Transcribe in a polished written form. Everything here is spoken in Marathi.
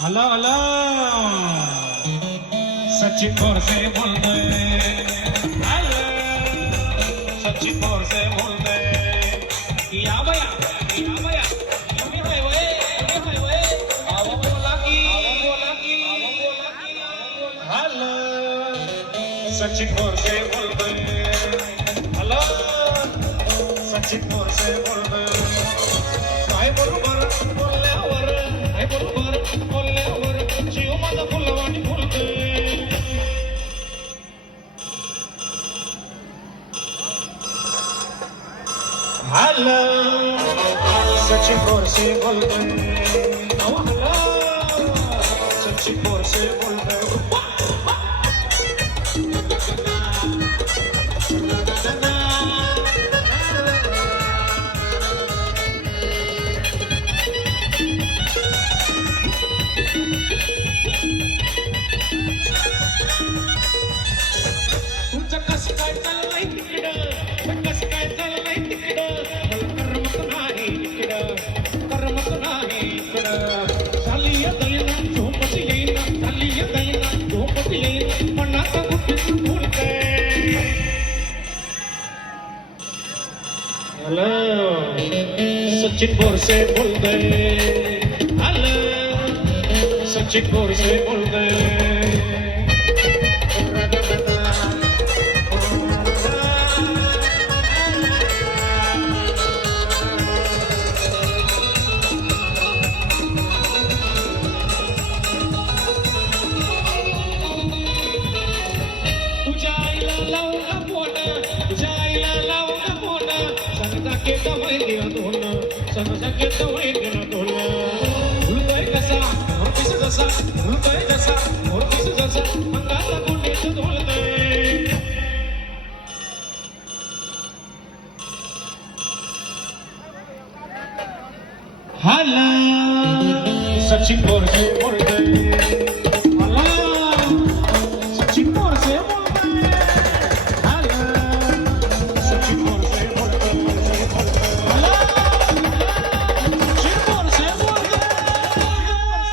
हॅलो हॅलो सचिन बोरसे बोलतोय. हॅलो सचिन बोरसे बोलतोय. या बया या बया मी हाय वय मी हाय वय आवा बोला की हॅलो सचिन बोरसे बोलतोय. हॅलो सचिन बोरसे बोलतोय. काय बरोबर बोलल्यावर काय बरोबर बोलल्यावर जीव माझा फुलवाणी फुलतोय. हॅलो सचिन बोरसे बोलतोय. हॅलो सचिन बोरसे बोलतोय. तुमचं कसं काय चाललंय तिकडं कसं काय चाललंय तिकडं करमत नाही तिकडं करमत नाही इकडं चाली दैना झोपत येईना चाली दैना झोपत येईना मनात गुपित फुलतंय. हॅलो सचिन बोरसे बोलतोय. हॅलो सचिन बोरसे बोलतोय. तुझ्या आईला लावू का फोन तुझ्या आईला लावू का फोन सणचा केला वय गेला धोन सणचा केला वय गेला धोन फुलतोय कसा मोरपीस जसा फुलतोय कसा मोरपीस जसा अंगाला गुंडीच धुळतोय. हॅलो सचिन बोरसे बोल